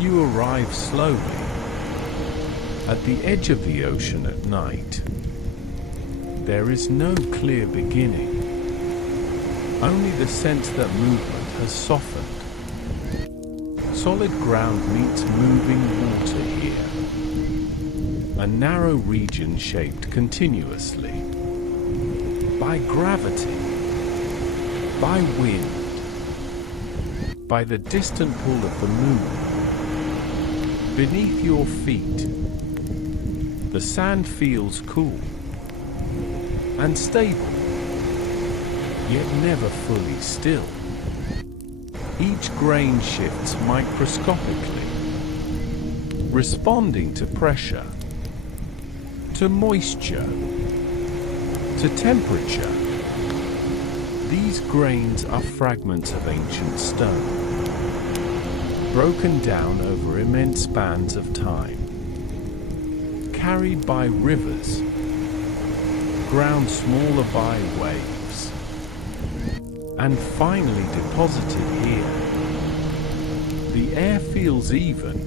You arrive slowly at the edge of the ocean at night. There is no clear beginning, only the sense that movement has softened. Solid ground meets moving water here, a narrow region shaped continuously by gravity, by wind, by the distant pull of the moon. Beneath your feet, the sand feels cool and stable, yet never fully still. Each grain shifts microscopically, responding to pressure, to moisture, to temperature. These grains are fragments of ancient stone, broken down over immense spans of time, carried by rivers, ground smaller by waves, and finally deposited here. The air feels even,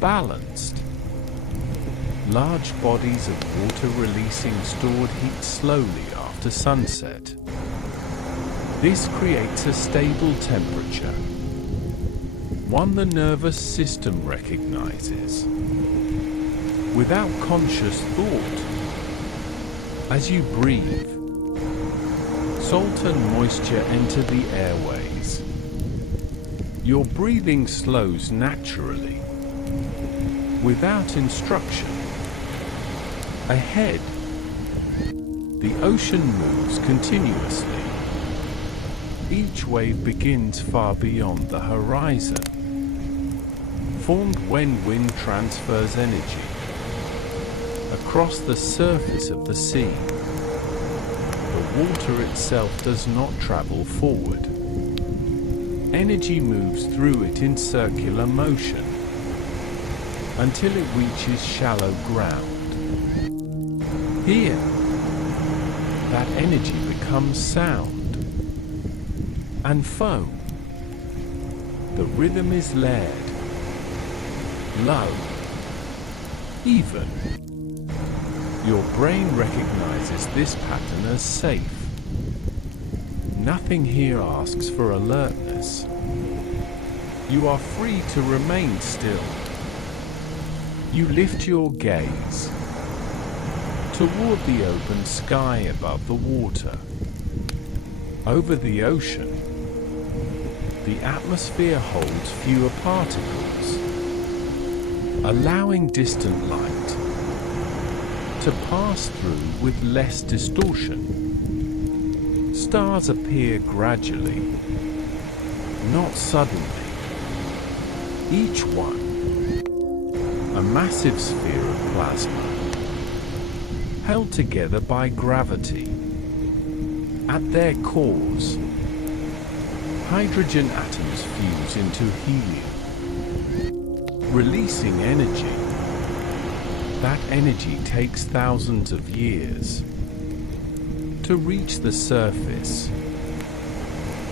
balanced. Large bodies of water releasing stored heat slowly after sunset. This creates a stable temperature, one the nervous system recognizes. Without conscious thought, as you breathe, salt and moisture enter the airways. Your breathing slows naturally, without instruction. Ahead, the ocean moves continuously. Each wave begins far beyond the horizon, formed when wind transfers energy across the surface of the sea. The water itself does not travel forward. Energy moves through it in circular motion until it reaches shallow ground. Here, that energy becomes sound and foam. The rhythm is layered, low, even. Your brain recognizes this pattern as safe. Nothing here asks for alertness. You are free to remain still. You lift your gaze toward the open sky above the water. Over the ocean, the atmosphere holds fewer particles, allowing distant light to pass through with less distortion. Stars appear gradually, not suddenly. Each one, a massive sphere of plasma, held together by gravity. At their cores, hydrogen atoms fuse into helium, releasing energy. That energy takes thousands of years to reach the surface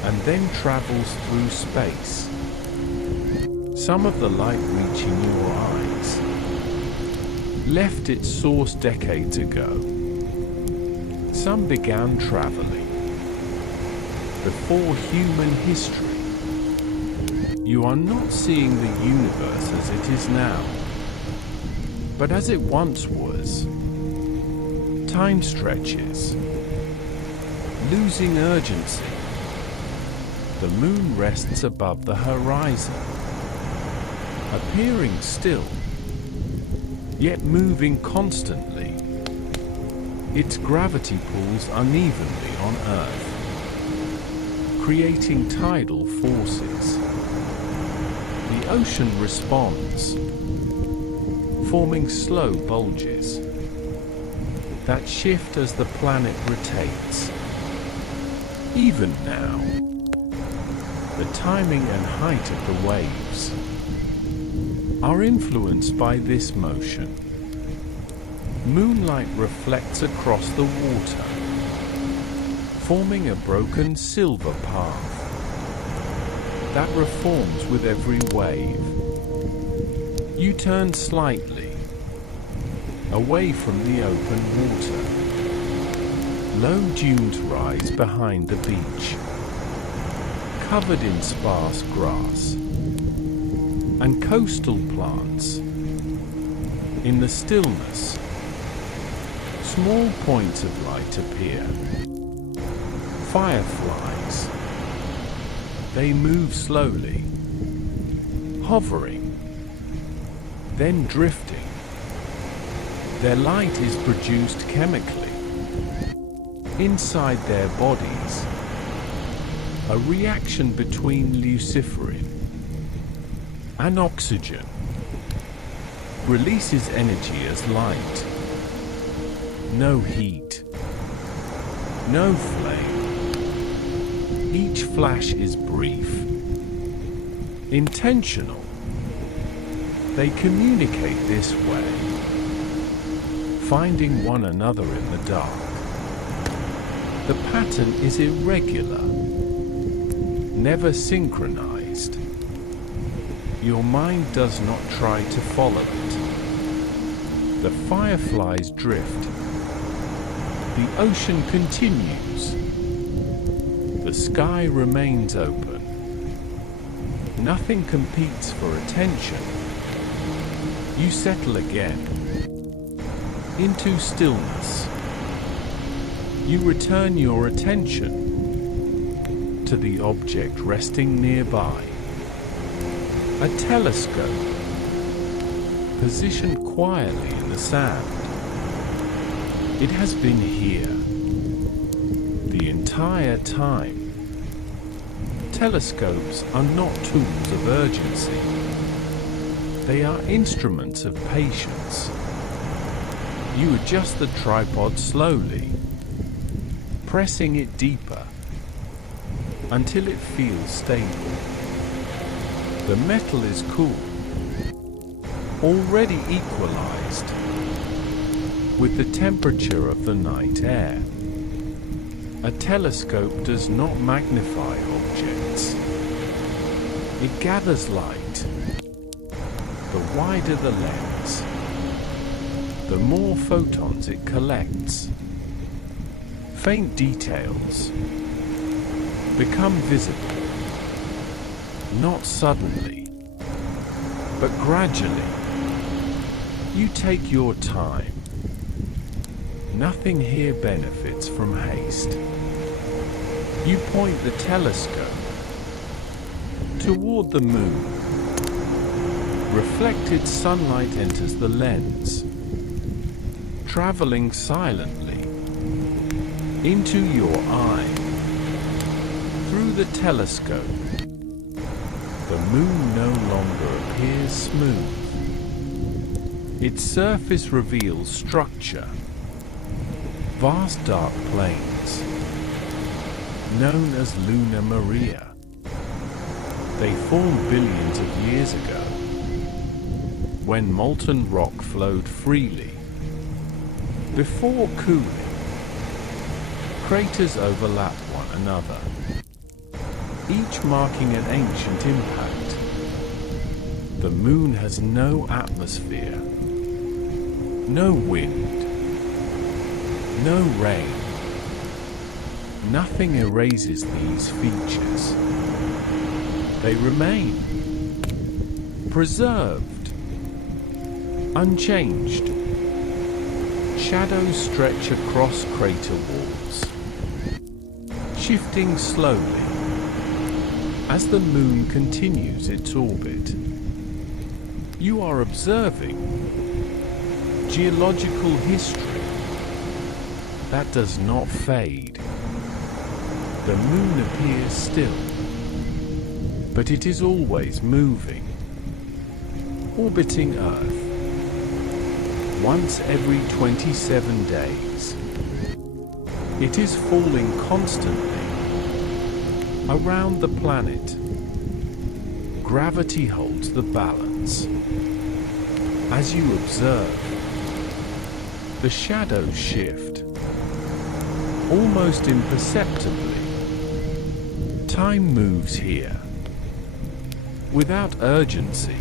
and then travels through space. Some of the light reaching your eyes left its source decades ago. Some began traveling before human history. You are not seeing the universe as it is now, but as it once was. Time stretches, losing urgency. The moon rests above the horizon, appearing still, yet moving constantly. Its gravity pulls unevenly on Earth, creating tidal forces. The ocean responds, forming slow bulges that shift as the planet rotates. Even now, the timing and height of the waves are influenced by this motion. Moonlight reflects across the water, forming a broken silver path. that reforms with every wave. You turn slightly, away from the open water. Low dunes rise behind the beach, covered in sparse grass and coastal plants. In the stillness, small points of light appear. Fireflies. They move slowly, hovering, then drifting. Their light is produced chemically inside their bodies, a reaction between luciferin and oxygen releases energy as light. No heat, no flame. Each flash is brief, intentional. They communicate this way, finding one another in the dark. The pattern is irregular, never synchronized. Your mind does not try to follow it. The fireflies drift. The ocean continues. The sky remains open. Nothing competes for attention. You settle again into stillness. You return your attention to the object resting nearby. A telescope, positioned quietly in the sand. It has been here the entire time. Telescopes are not tools of urgency. They are instruments of patience. You adjust the tripod slowly, pressing it deeper until it feels stable. The metal is cool, already equalized with the temperature of the night air. A telescope does not magnify objects. It gathers light. The wider the lens, the more photons it collects. Faint details become visible, not suddenly, but gradually. You take your time. Nothing here benefits from haste. You point the telescope toward the moon. Reflected sunlight enters the lens, traveling silently into your eye. Through the telescope, the moon no longer appears smooth. Its surface reveals structure, vast dark plains, known as Luna Maria. They formed billions of years ago, when molten rock flowed freely. Before cooling, craters overlap one another, each marking an ancient impact. The moon has no atmosphere, no wind, no rain. Nothing erases these features. They remain preserved, unchanged. Shadows stretch across crater walls, shifting slowly as the moon continues its orbit. You are observing geological history that does not fade. The moon appears still, but it is always moving, orbiting Earth once every 27 days. It is falling constantly around the planet. Gravity holds the balance. As you observe, the shadows shift, almost imperceptibly. Time moves here, Without urgency,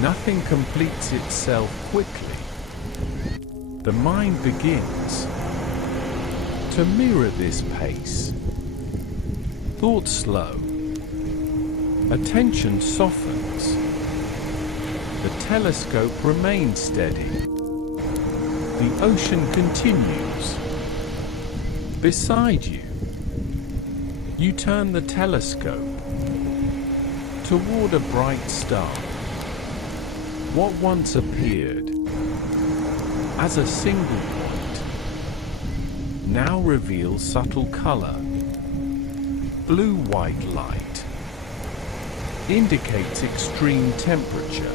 nothing completes itself quickly. The mind begins to mirror this pace. Thoughts slow. Attention softens. The telescope remains steady. The ocean continues. Beside you, you turn the telescope toward a bright star. What once appeared as a single point now reveals subtle color. Blue-white light indicates extreme temperature.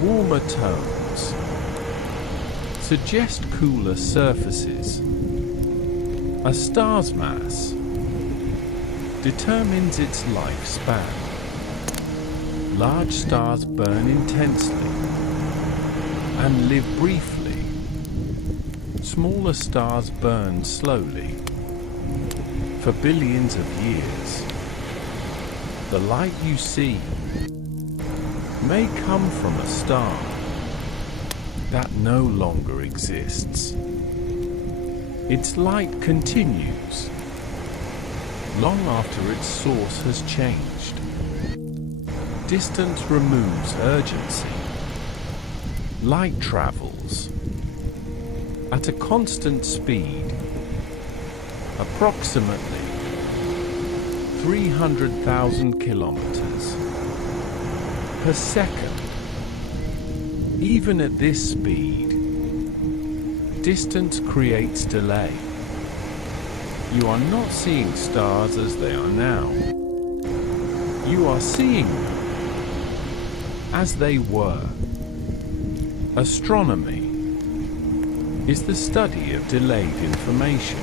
Warmer tones suggest cooler surfaces. A star's mass determines its lifespan. Large stars burn intensely and live briefly. Smaller stars burn slowly for billions of years. The light you see may come from a star that no longer exists. Its light continues long after its source has changed. Distance removes urgency. Light travels at a constant speed, approximately 300,000 kilometers per second. Even at this speed, distance creates delay. You are not seeing stars as they are now. You are seeing them as they were. Astronomy is the study of delayed information.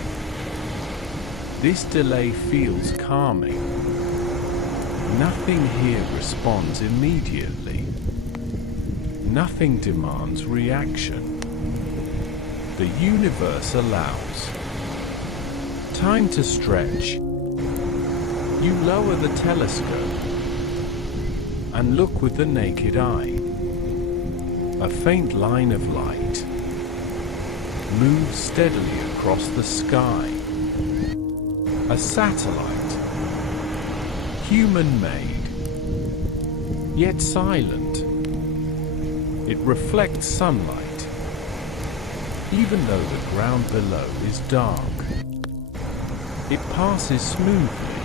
This delay feels calming. Nothing here responds immediately. Nothing demands reaction. The universe allows time to stretch. You lower the telescope and look with the naked eye. A faint line of light moves steadily across the sky. A satellite, human-made, yet silent. It reflects sunlight, even though the ground below is dark. It passes smoothly,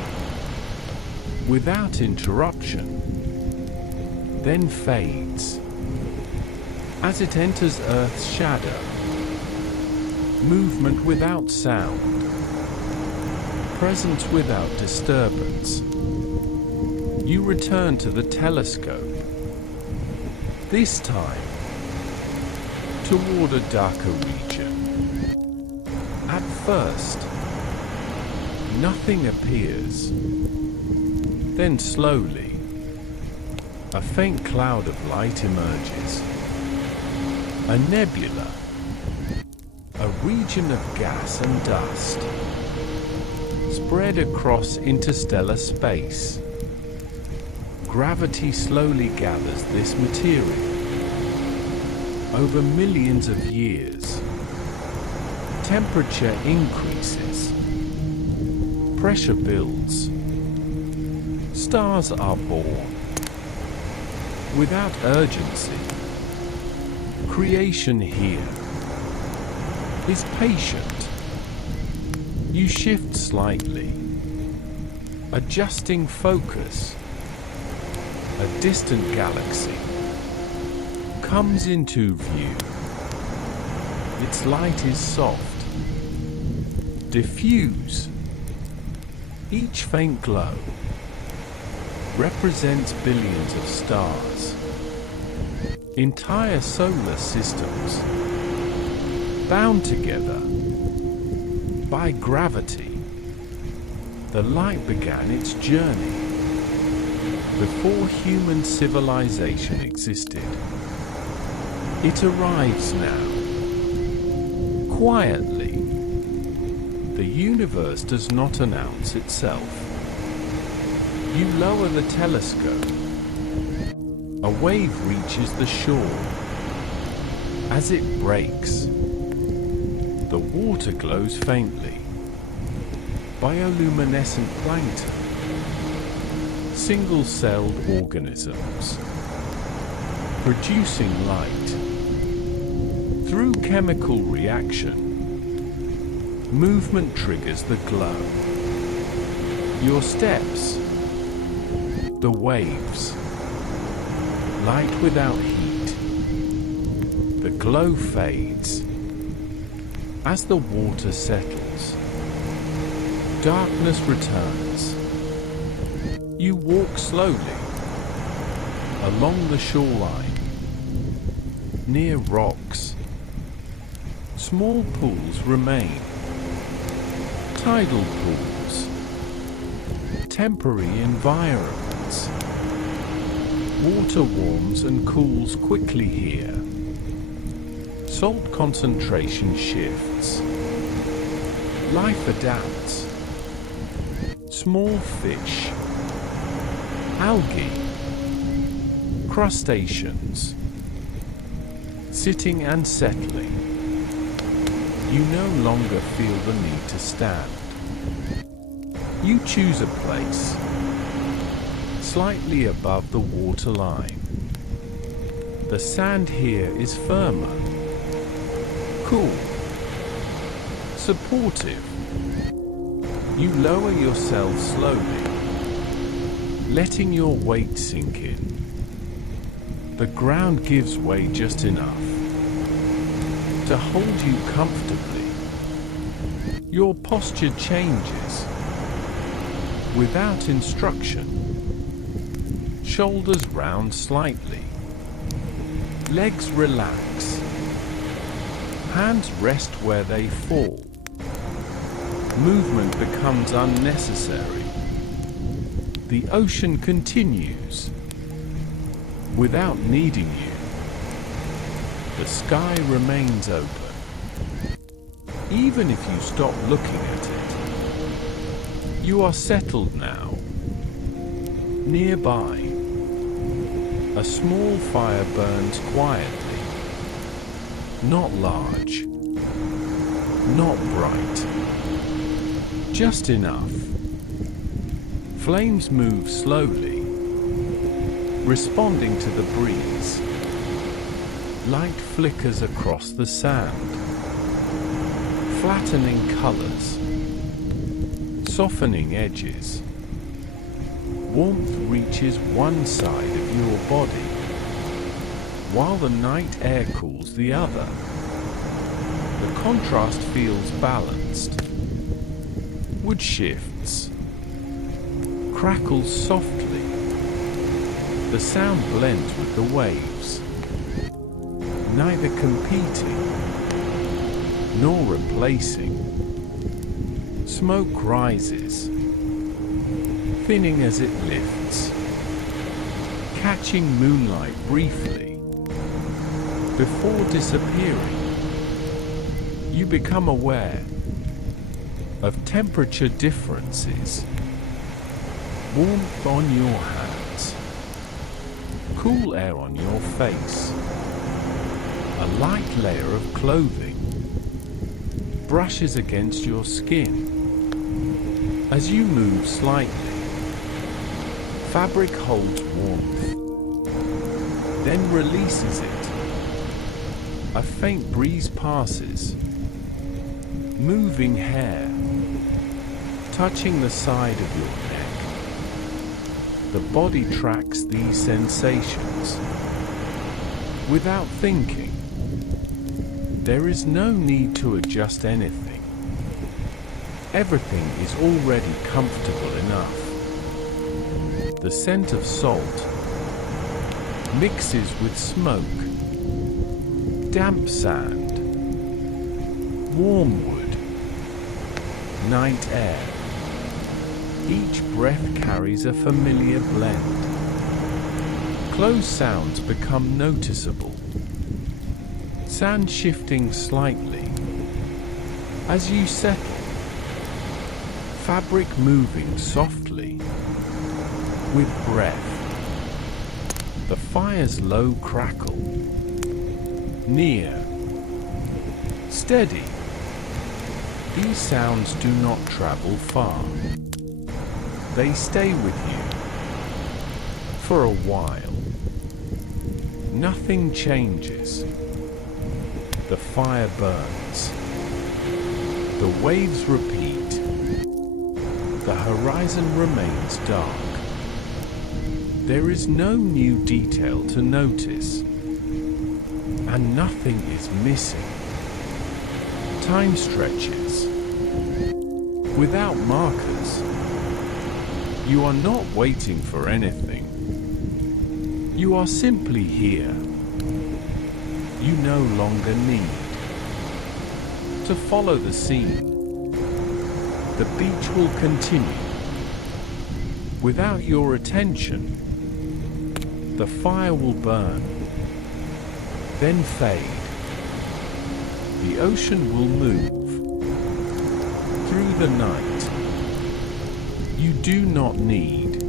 without interruption, then fades as it enters Earth's shadow. Movement without sound, presence without disturbance. You return to the telescope, this time toward a darker region. At first, nothing appears. Then slowly, a faint cloud of light emerges. A nebula, a region of gas and dust, spread across interstellar space. Gravity slowly gathers this material. Over millions of years, temperature increases. Pressure builds. Stars are born. Without urgency, creation here is patient. You shift slightly, adjusting focus. A distant galaxy comes into view. Its light is soft, diffuse. Each faint glow represents billions of stars. Entire solar systems bound together by gravity. The light began its journey before human civilization existed. It arrives now, quietly. The universe does not announce itself. You lower the telescope. A wave reaches the shore. As it breaks, the water glows faintly. Bioluminescent plankton, single-celled organisms, producing light. Through chemical reaction, movement triggers the glow. Your steps, the waves, light without heat. The glow fades. As the water settles, darkness returns. You walk slowly along the shoreline. Near rocks, small pools remain. Tidal pools, temporary environments. Water warms and cools quickly here. Salt concentration shifts. Life adapts. Small fish, algae, crustaceans, sitting and settling. You no longer feel the need to stand. You choose a place slightly above the waterline. The sand here is firmer, cool, supportive. You lower yourself slowly, letting your weight sink in. The ground gives way just enough to hold you comfortably. Your posture changes without instruction. Shoulders round slightly. Legs relax. Hands rest where they fall. Movement becomes unnecessary. The ocean continues without needing you. The sky remains open. Even if you stop looking at it, you are settled now. Nearby, a small fire burns quietly. Not large, not bright. Just enough. Flames move slowly, responding to the breeze. Light flickers across the sand, flattening colors, softening edges. Warmth reaches one side of your body, while the night air cools the other. The contrast feels balanced. Wood shifts, crackles softly. The sound blends with the waves, neither competing nor replacing. Smoke rises, thinning as it lifts, catching moonlight briefly before disappearing. You become aware of temperature differences. Warmth on your hands, cool air on your face. A light layer of clothing brushes against your skin. As you move slightly, fabric holds warmth, then releases it. A faint breeze passes, moving hair, touching the side of your neck. The body tracks these sensations without thinking. There is no need to adjust anything. Everything is already comfortable enough. The scent of salt mixes with smoke, damp sand, warm wood, night air. Each breath carries a familiar blend. Close sounds become noticeable. Sand shifting slightly. As you settle, fabric moving softly. with breath. The fire's low crackle. Near. Steady. These sounds do not travel far. They stay with you for a while. Nothing changes. The fire burns. The waves repeat. The horizon remains dark. There is no new detail to notice, and nothing is missing. Time stretches. Without markers. You are not waiting for anything. You are simply here. You no longer need to follow the scene. The beach will continue. Without your attention, the fire will burn, then fade. The ocean will move through the night. You do not need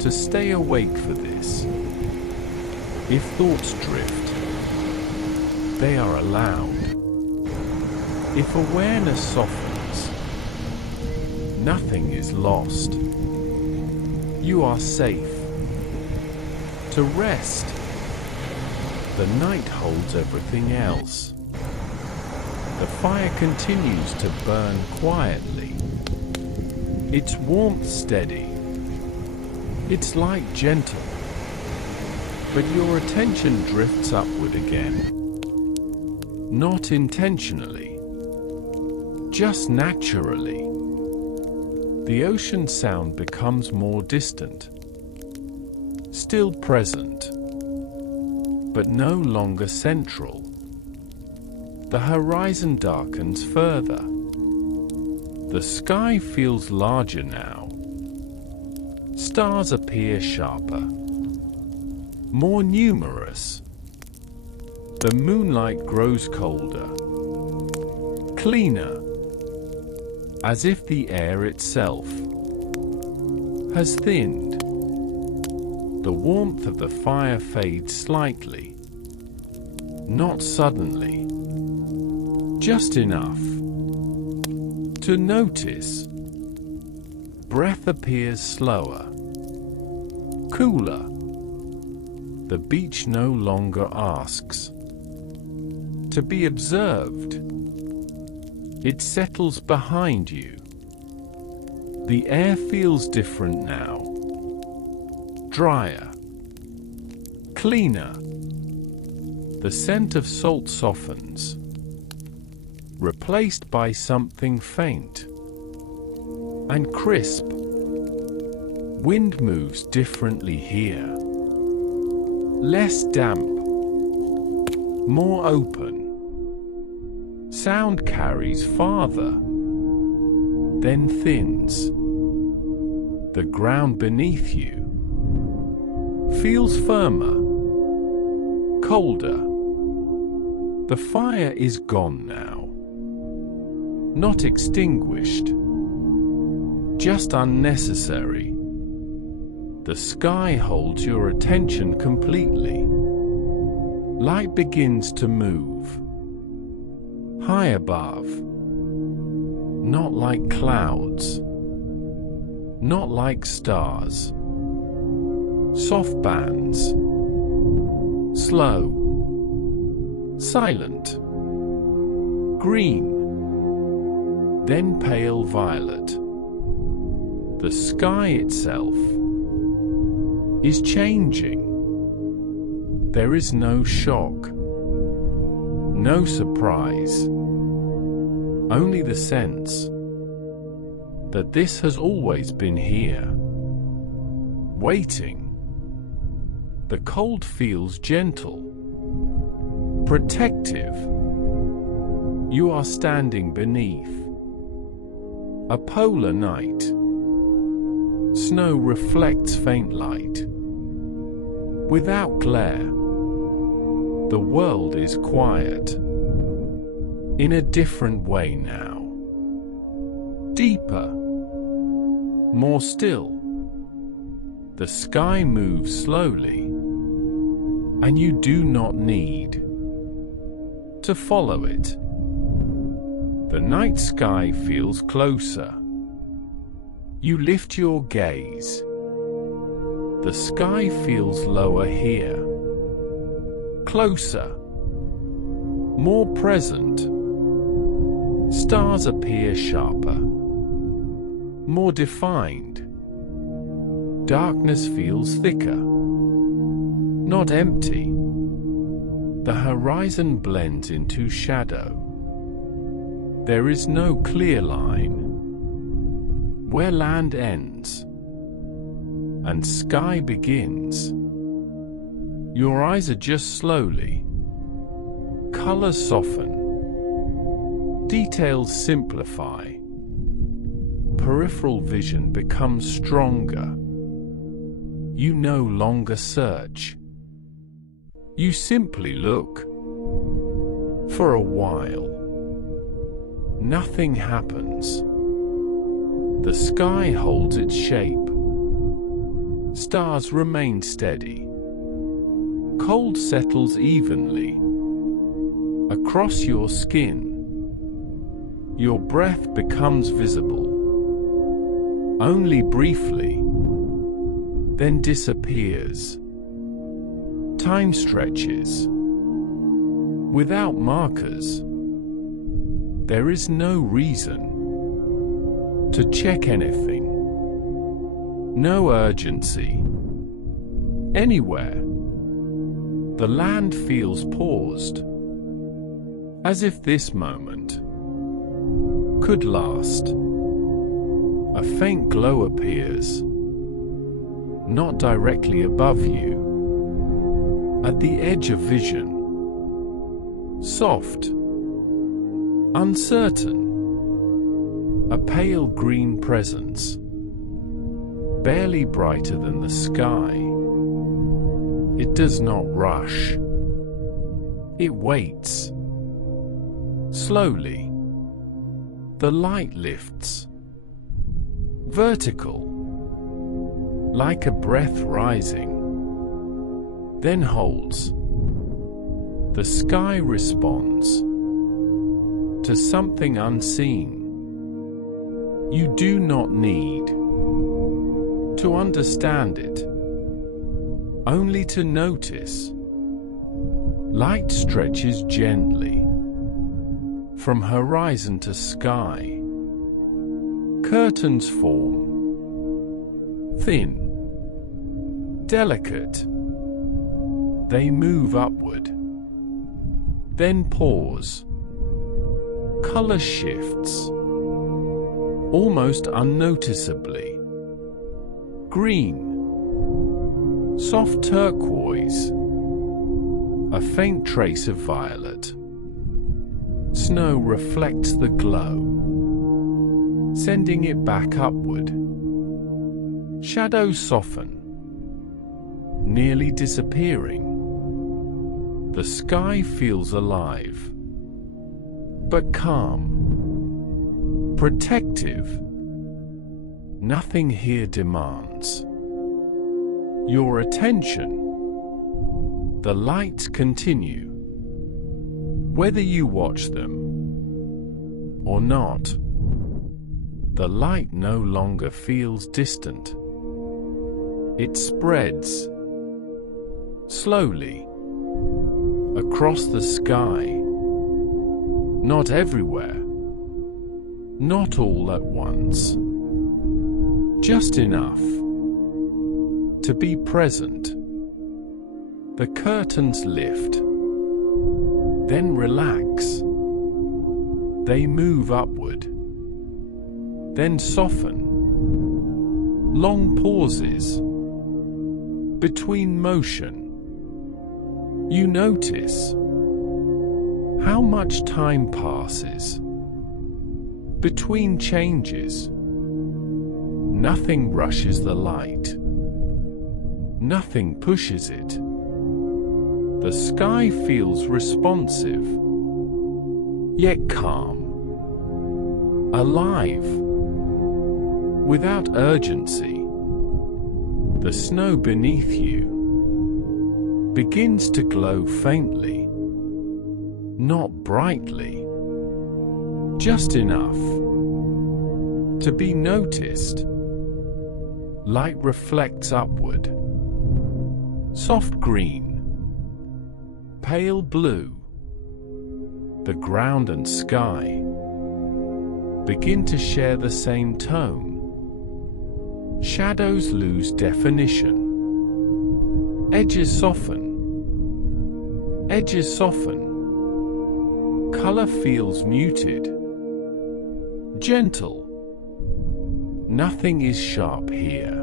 to stay awake for this. If thoughts drift, they are allowed. If awareness softens, nothing is lost. You are safe to rest. The night holds everything else. The fire continues to burn quietly. Its warmth steady. Its light gentle. But your attention drifts upward again. Not intentionally. Just naturally. The ocean sound becomes more distant. Still present, but no longer central. The horizon darkens further. The sky feels larger now. Stars appear sharper, more numerous. The moonlight grows colder, cleaner, as if the air itself has thinned. The warmth of the fire fades slightly. Not suddenly. Just enough to notice. Breath appears slower, cooler. The beach no longer asks to be observed. It settles behind you. The air feels different now. Drier, cleaner. The scent of salt softens, replaced by something faint and crisp. Wind moves differently here. Less damp, more open. Sound carries farther, then thins. The ground beneath you feels firmer, colder. The fire is gone now. Not extinguished, just unnecessary. The sky holds your attention completely. Light begins to move. High above. Not like clouds. Not like stars. Soft bands. Slow. Silent. Green. Then pale violet. The sky itself is changing. There is no shock. No surprise. Only the sense that this has always been here. Waiting. The cold feels gentle, protective. You are standing beneath a polar night. Snow reflects faint light. Without glare, the world is quiet. In a different way now. Deeper. More still. The sky moves slowly, and you do not need to follow it. The night sky feels closer. You lift your gaze. The sky feels lower here. Closer. More present. Stars appear sharper. More defined. Darkness feels thicker. Not empty. The horizon blends into shadow. There is no clear line where land ends and sky begins. Your eyes adjust slowly. Colors soften. Details simplify. Peripheral vision becomes stronger. You no longer search. You simply look. For a while, nothing happens. The sky holds its shape. Stars remain steady. Cold settles evenly across your skin. Your breath becomes visible, only briefly, then disappears. Time stretches. Without markers, there is no reason to check anything. No urgency. Anywhere. The land feels paused, as if this moment could last. A faint glow appears, not directly above you, at the edge of vision. Soft, uncertain, a pale green presence, barely brighter than the sky. It does not rush. It waits. Slowly, the light lifts. Vertical, like a breath rising, then holds. The sky responds to something unseen. You do not need to understand it, only to notice. Light stretches gently from horizon to sky. Curtains form, thin, delicate. They move upward, then pause. Color shifts, almost unnoticeably. Green, soft turquoise, a faint trace of violet. Snow reflects the glow, sending it back upward. Shadows soften, nearly disappearing. The sky feels alive, but calm, protective. Nothing here demands your attention. The lights continue, whether you watch them or not. The light no longer feels distant. It spreads slowly across the sky. Not everywhere, not all at once. Just enough to be present. The curtains lift, then relax. They move upward, then soften. Long pauses between motion. You notice how much time passes between changes. Nothing rushes the light. Nothing pushes it. The sky feels responsive, yet calm, alive, without urgency. The snow beneath you begins to glow faintly, not brightly, just enough to be noticed. Light reflects upward. Soft green, pale blue. The ground and sky begin to share the same tone. Shadows lose definition. Edges soften. Edges soften. Color feels muted. Gentle. Nothing is sharp here.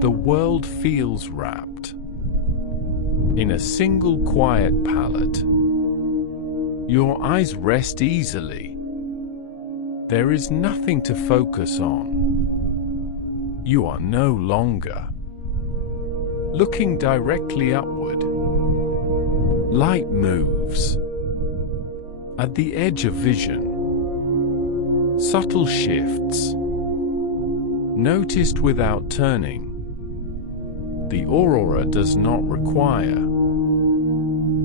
The world feels wrapped in a single quiet palette. Your eyes rest easily. There is nothing to focus on. You are no longer looking directly upward. Light moves at the edge of vision. Subtle shifts, noticed without turning. The aurora does not require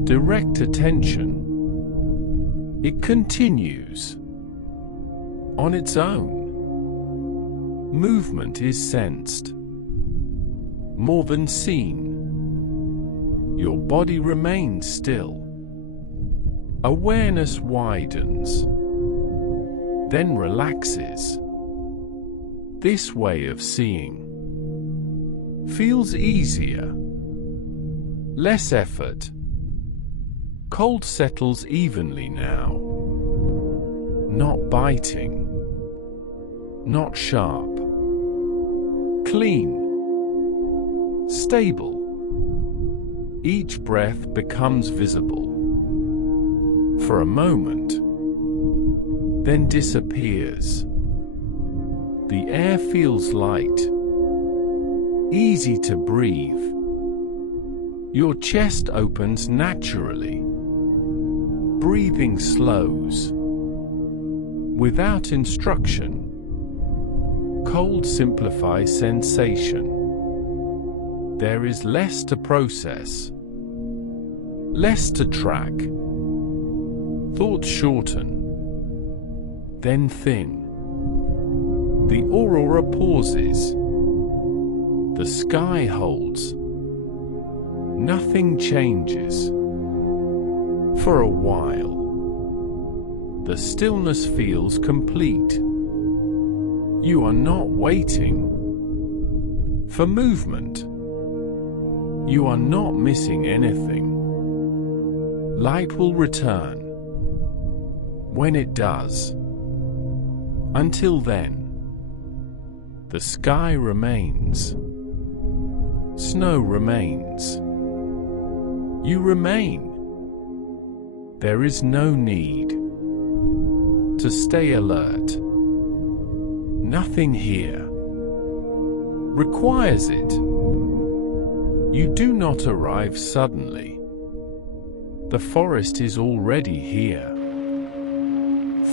direct attention. It continues on its own. Movement is sensed more than seen. Your body remains still. Awareness widens, then relaxes. This way of seeing feels easier, less effort. Cold settles evenly now. Not biting, not sharp. Clean, stable. Each breath becomes visible for a moment, then disappears. The air feels light, easy to breathe. Your chest opens naturally. Breathing slows without instruction. Cold simplifies sensation. There is less to process, less to track. Thoughts shorten, then thin. The aurora pauses. The sky holds. Nothing changes. For a while, the stillness feels complete. You are not waiting for movement. You are not missing anything. Light will return when it does. Until then, the sky remains. Snow remains. You remain. There is no need to stay alert. Nothing here requires it. You do not arrive suddenly. The forest is already here.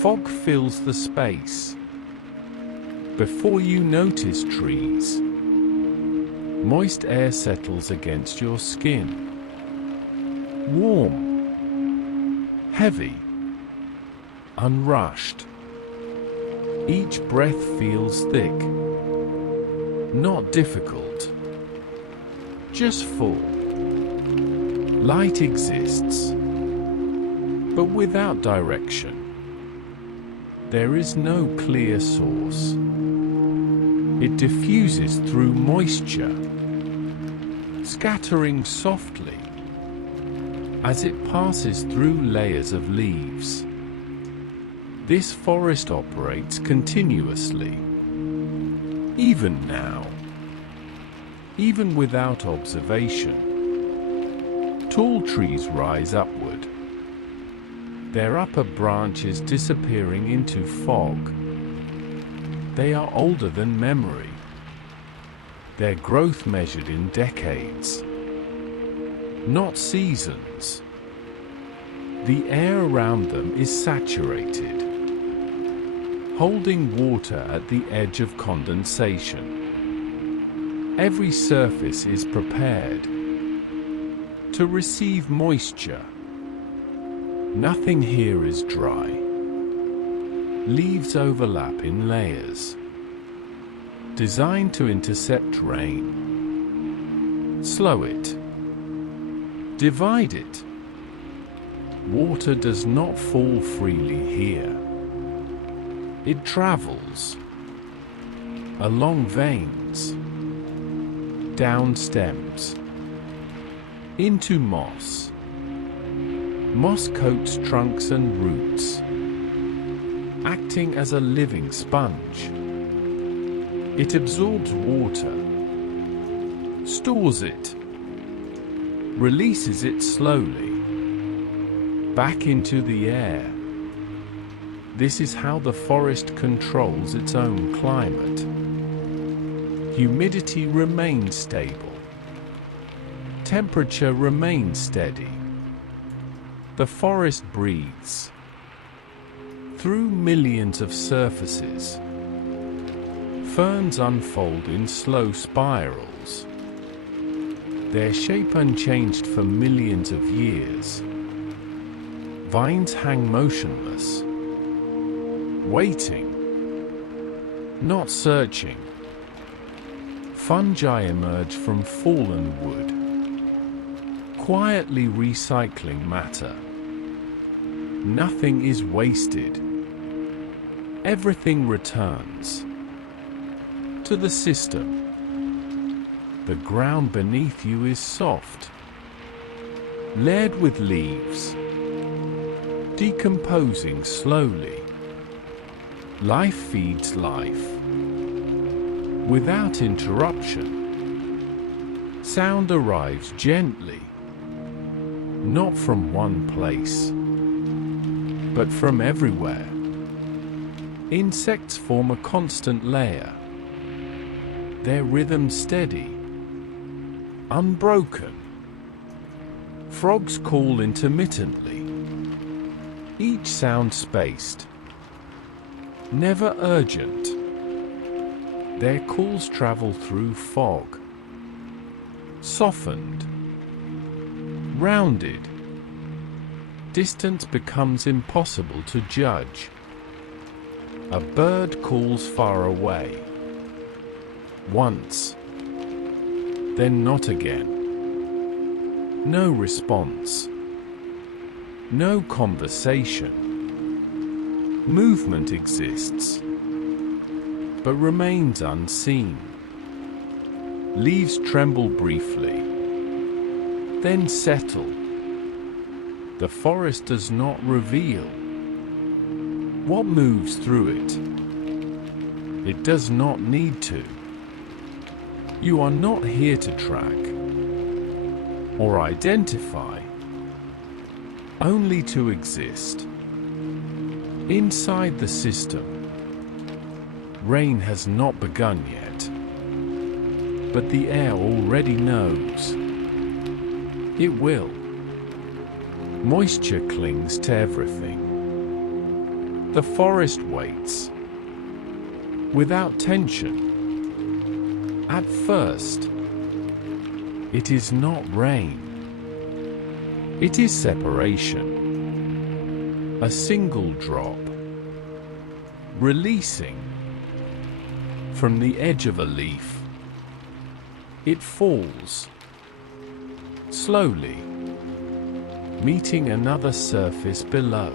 Fog fills the space. Before you notice trees, moist air settles against your skin. Warm, heavy, unrushed. Each breath feels thick, not difficult, just full. Light exists, but without direction. There is no clear source. It diffuses through moisture, scattering softly as it passes through layers of leaves. This forest operates continuously, even now, even without observation. Tall trees rise upward, their upper branches disappearing into fog. They are older than memory, their growth measured in decades, not seasons. The air around them is saturated, holding water at the edge of condensation. Every surface is prepared to receive moisture. Nothing here is dry. Leaves overlap in layers, designed to intercept rain. Slow it. Divide it. Water does not fall freely here. It travels along veins, down stems, into moss. Moss coats trunks and roots, acting as a living sponge. It absorbs water, stores it, releases it slowly back into the air. This is how the forest controls its own climate. Humidity remains stable. Temperature remains steady. The forest breathes through millions of surfaces. Ferns unfold in slow spirals, their shape unchanged for millions of years. Vines hang motionless, waiting, not searching. Fungi emerge from fallen wood, quietly recycling matter. Nothing is wasted. Everything returns to the system. The ground beneath you is soft, layered with leaves, decomposing slowly. Life feeds life, without interruption. Sound arrives gently, not from one place, but from everywhere. Insects form a constant layer, their rhythm steady, unbroken. Frogs call intermittently, each sound spaced, never urgent. Their calls travel through fog, softened, rounded. Distance becomes impossible to judge. A bird calls far away, once, then not again. No response, no conversation. Movement exists, but remains unseen. Leaves tremble briefly, then settle. The forest does not reveal what moves through it. It does not need to. You are not here to track or identify, only to exist. Inside the system, rain has not begun yet, but the air already knows it will. Moisture clings to everything. The forest waits, without tension. At first, it is not rain. It is separation. A single drop, releasing from the edge of a leaf. It falls, slowly, meeting another surface below.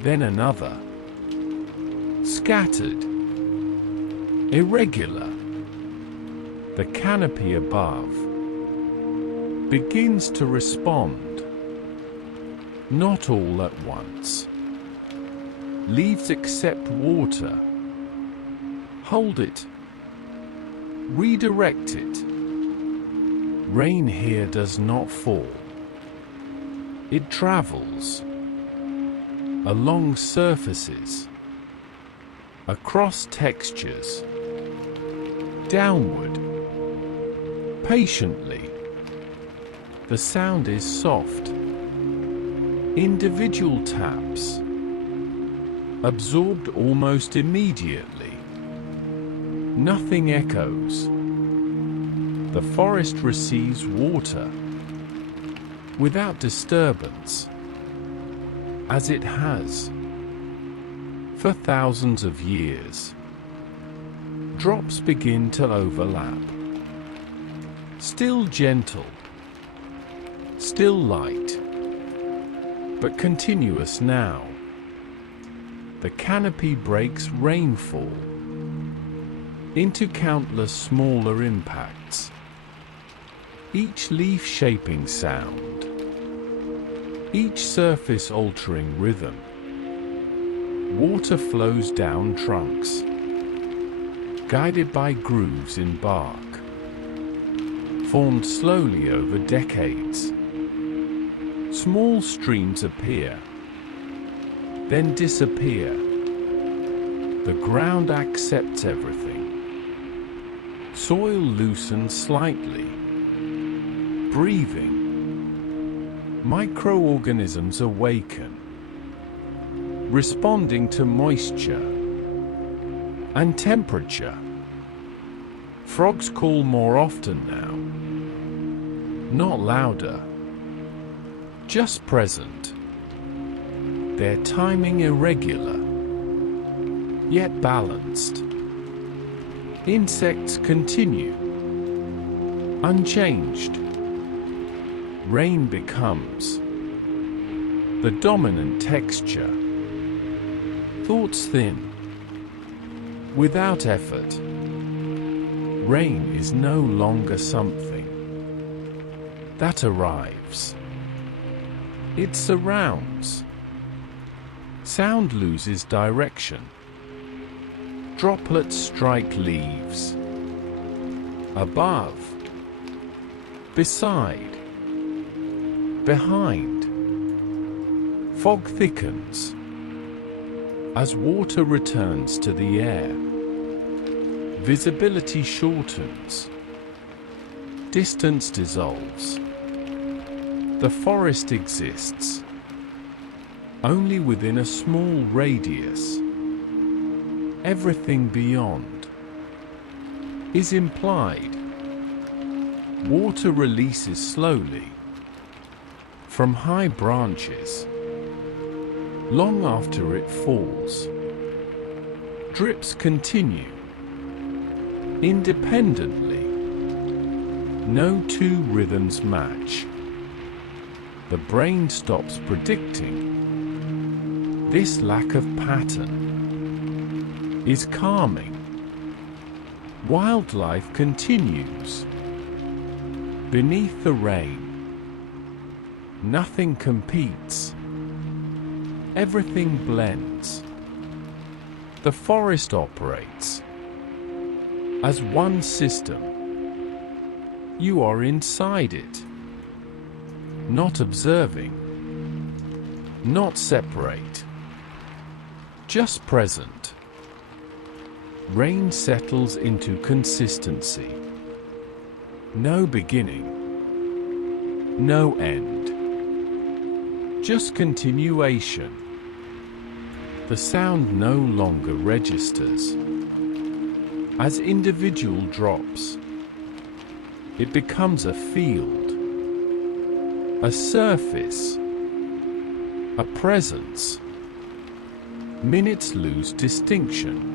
Then another, scattered, irregular. The canopy above begins to respond. Not all at once. Leaves accept water, hold it, redirect it. Rain here does not fall. It travels along surfaces, across textures, downward, patiently. The sound is soft. Individual taps, absorbed almost immediately. Nothing echoes. The forest receives water without disturbance, as it has for thousands of years. Drops begin to overlap. Still gentle, still light, but continuous now. The canopy breaks rainfall into countless smaller impacts, each leaf shaping sound, each surface altering rhythm. Water flows down trunks, guided by grooves in bark, formed slowly over decades. Small streams appear, then disappear. The ground accepts everything. Soil loosens slightly. Breathing. Microorganisms awaken, responding to moisture and temperature. Frogs call more often now, not louder, just present. Their timing irregular, yet balanced. Insects continue, unchanged. Rain becomes the dominant texture. Thoughts thin, without effort. Rain is no longer something that arrives. It surrounds. Sound loses direction. Droplets strike leaves. Above, beside, behind. Fog thickens as water returns to the air. Visibility shortens. Distance dissolves. The forest exists only within a small radius. Everything beyond is implied. Water releases slowly from high branches, long after it falls. Drips continue independently. No two rhythms match. The brain stops predicting. This lack of pattern is calming. Wildlife continues. Beneath the rain, nothing competes. Everything blends. The forest operates as one system. You are inside it, not observing, not separate, just present. Rain settles into consistency. No beginning, no end, just continuation. The sound no longer registers as individual drops. It becomes a field, a surface, a presence. Minutes lose distinction.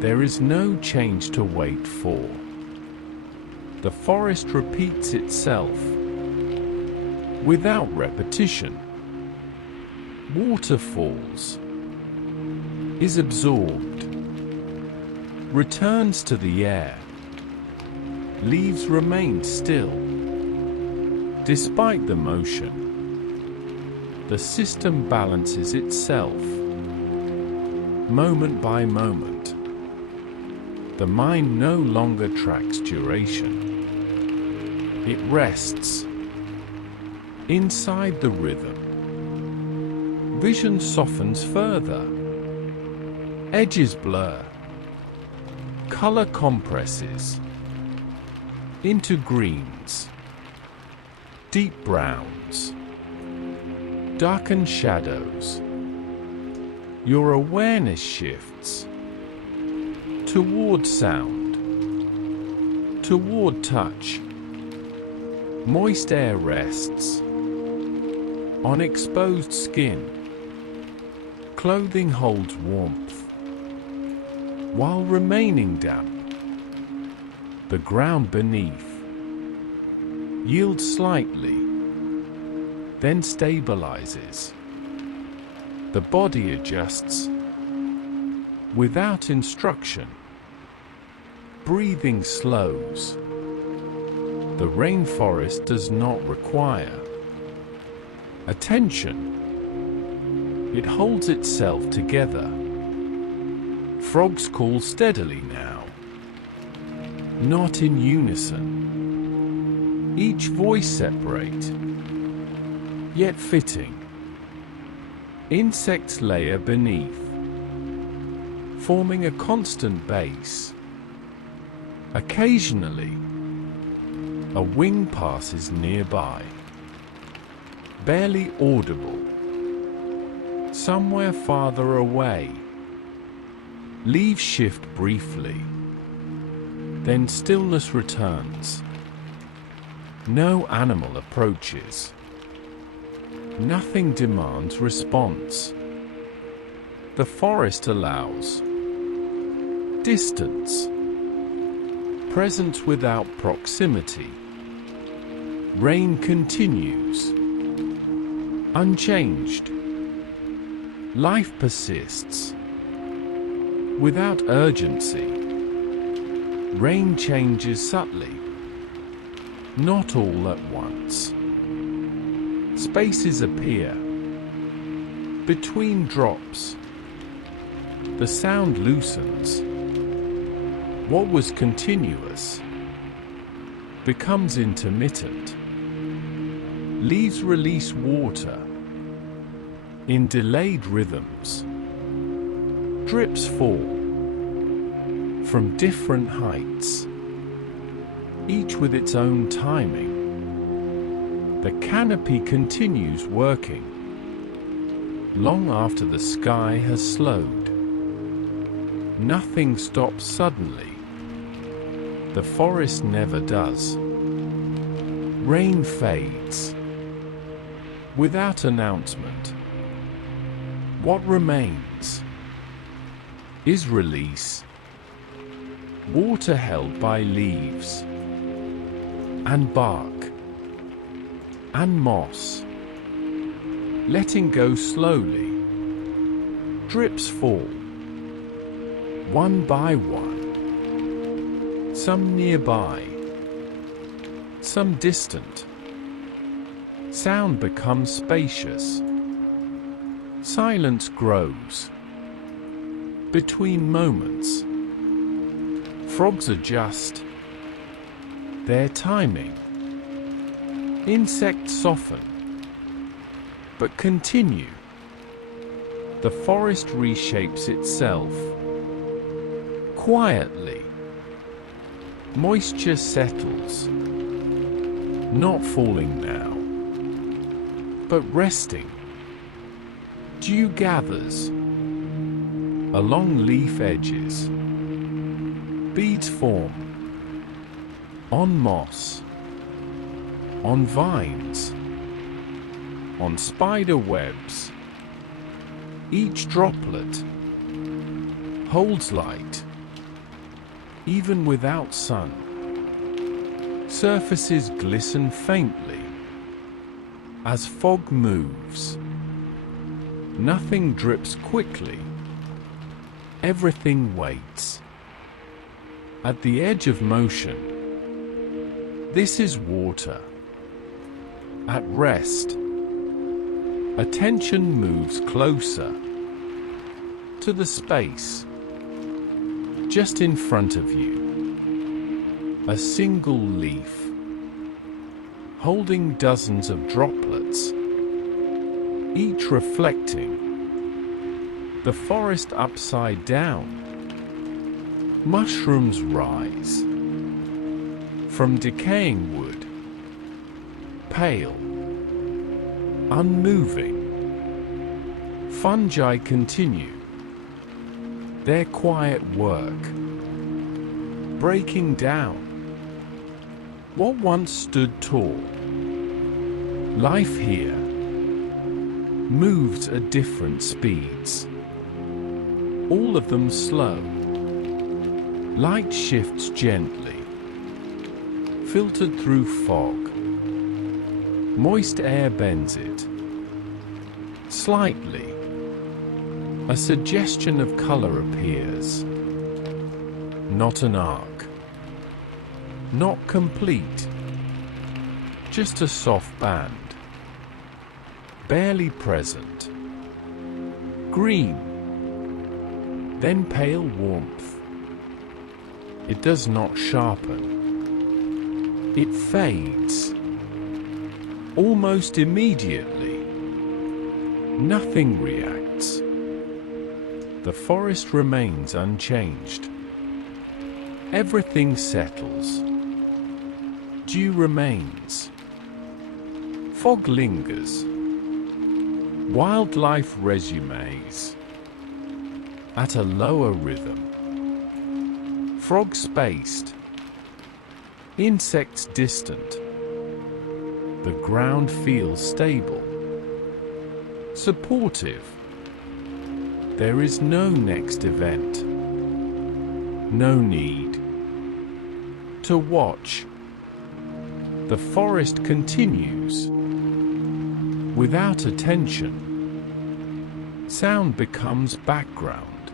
There is no change to wait for. The forest repeats itself without repetition. Water falls, is absorbed, returns to the air. Leaves remain still. Despite the motion, the system balances itself, moment by moment. The mind no longer tracks duration. It rests inside the rhythm. Vision softens further. Edges blur. Color compresses into greens, deep browns, darkened shadows. Your awareness shifts toward sound, Toward touch. Moist air rests on exposed skin. Clothing holds warmth while remaining damp. The ground beneath yields slightly, then stabilizes. The body adjusts without instruction. Breathing slows. The rainforest does not require attention. It holds itself together. Frogs call steadily now, not in unison. Each voice separate, yet fitting. Insects layer beneath, forming a constant base. Occasionally, a wing passes nearby, barely audible. Somewhere farther away, leaves shift briefly, then stillness returns. No animal approaches. Nothing demands response. The forest allows distance, presence without proximity. Rain continues, unchanged. Life persists, without urgency. Rain changes subtly, not all at once. Spaces appear between drops. The sound loosens. What was continuous becomes intermittent. Leaves release water in delayed rhythms. Drips fall from different heights, each with its own timing. The canopy continues working long after the sky has slowed. Nothing stops suddenly. The forest never does. Rain fades without announcement. What remains is release. Water held by leaves and bark and moss. Letting go slowly. Drips fall, one by one. Some nearby, some distant. Sound becomes spacious. Silence grows between moments. Frogs adjust their timing. Insects soften, but continue. The forest reshapes itself quietly. Moisture settles, not falling now, but resting. Dew gathers along leaf edges. Beads form on moss, on vines, on spider webs. Each droplet holds light, even without sun. Surfaces glisten faintly as fog moves. Nothing drips quickly. Everything waits. At the edge of motion, this is water. At rest, attention moves closer to the space just in front of you. A single leaf, holding dozens of droplets, each reflecting the forest upside down. Mushrooms rise from decaying wood, pale, unmoving. Fungi continue their quiet work, breaking down What once stood tall, life here, moves at different speeds, all of them slow. Light shifts gently, filtered through fog. Moist air bends it slightly. A suggestion of color appears. Not an arc, not complete, just a soft band, barely present. Green, then pale warmth. It does not sharpen. It fades. Almost immediately. Nothing reacts. The forest remains unchanged. Everything settles. Dew remains. Fog lingers. Wildlife resumes at a lower rhythm. Frogs spaced. Insects distant. The ground feels stable. Supportive. There is no next event. No need to watch. The forest continues. Without attention, sound becomes background.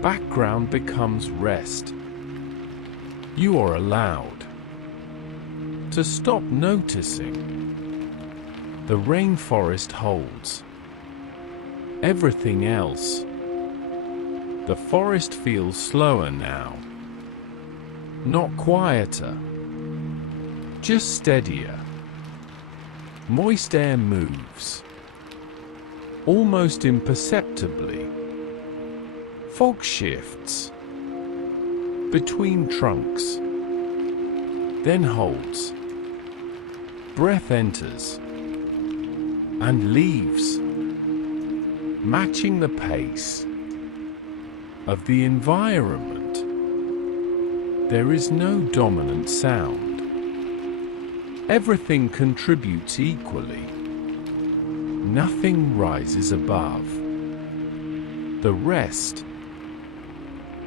Background becomes rest. You are allowed to stop noticing. The rainforest holds everything else. The forest feels slower now. Not quieter, just steadier. Moist air moves, almost imperceptibly. Fog shifts between trunks, then holds. Breath enters and leaves, matching the pace of the environment. There is no dominant sound. Everything contributes equally. Nothing rises above the rest.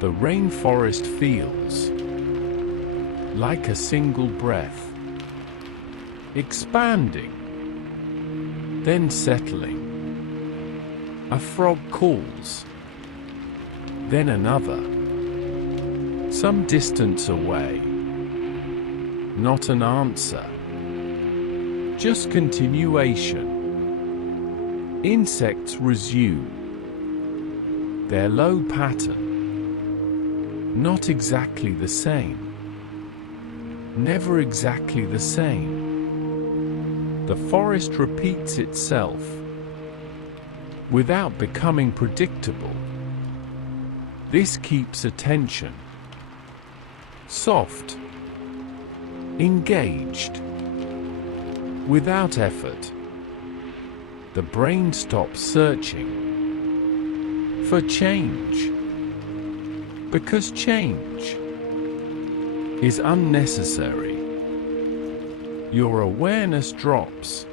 The rainforest feels like a single breath, expanding, then settling. A frog calls, then another, some distance away. Not an answer, just continuation. Insects resume their low pattern. Not exactly the same. Never exactly the same. The forest repeats itself without becoming predictable. This keeps attention soft, engaged, without effort. The brain stops searching for change, because change is unnecessary. Your awareness drops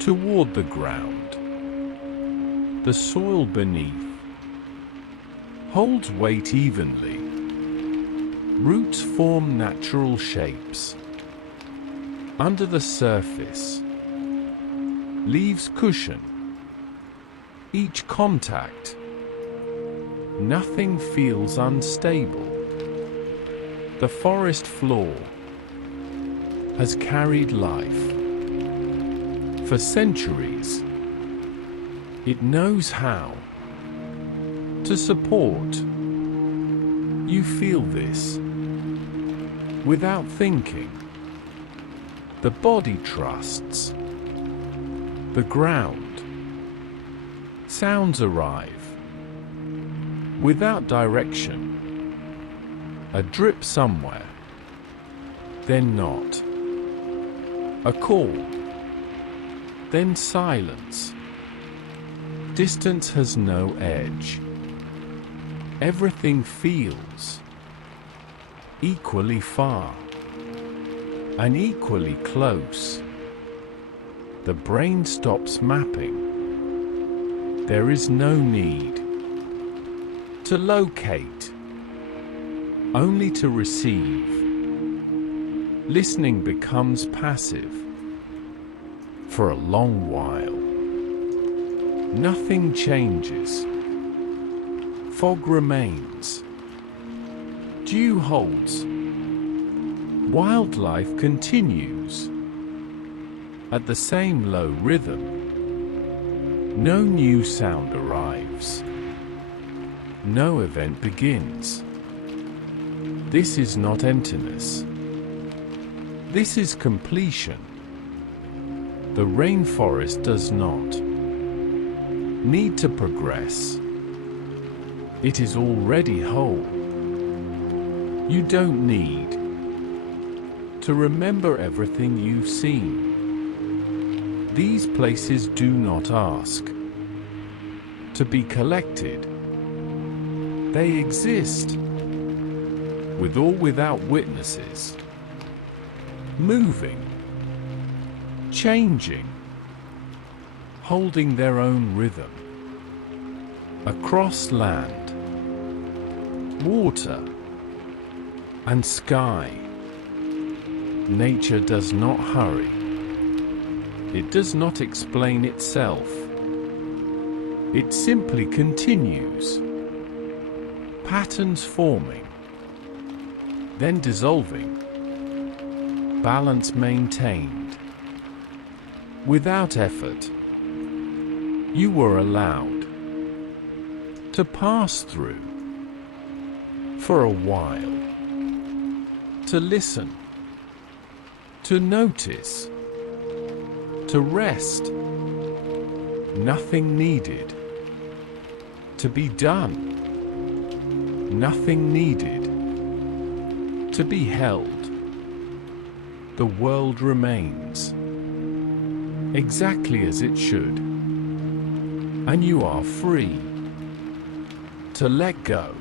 toward the ground. The soil beneath holds weight evenly. Roots form natural shapes. Under the surface, leaves cushion each contact. Nothing feels unstable. The forest floor has carried life for centuries. It knows how to support. You feel this without thinking. The body trusts the ground. Sounds arrive without direction. A drip somewhere, then not. A call, then silence. Distance has no edge. Everything feels equally far. and equally close. The brain stops mapping. There is no need to locate, only to receive. Listening becomes passive. For a long while, nothing changes. Fog remains. Dew holds. Wildlife continues at the same low rhythm. No new sound arrives. No event begins. This is not emptiness. This is completion. The rainforest does not need to progress. It is already whole. You don't need to remember everything you've seen. These places do not ask to be collected. They exist, with or without witnesses, moving, changing, holding their own rhythm. Across land, water, and sky, nature does not hurry. It does not explain itself. It simply continues. Patterns forming, then dissolving. Balance maintained. Without effort, you were allowed to pass through for a while, to listen, to notice, to rest. Nothing needed to be done. Nothing needed to be held. The world remains exactly as it should, and you are free to let go.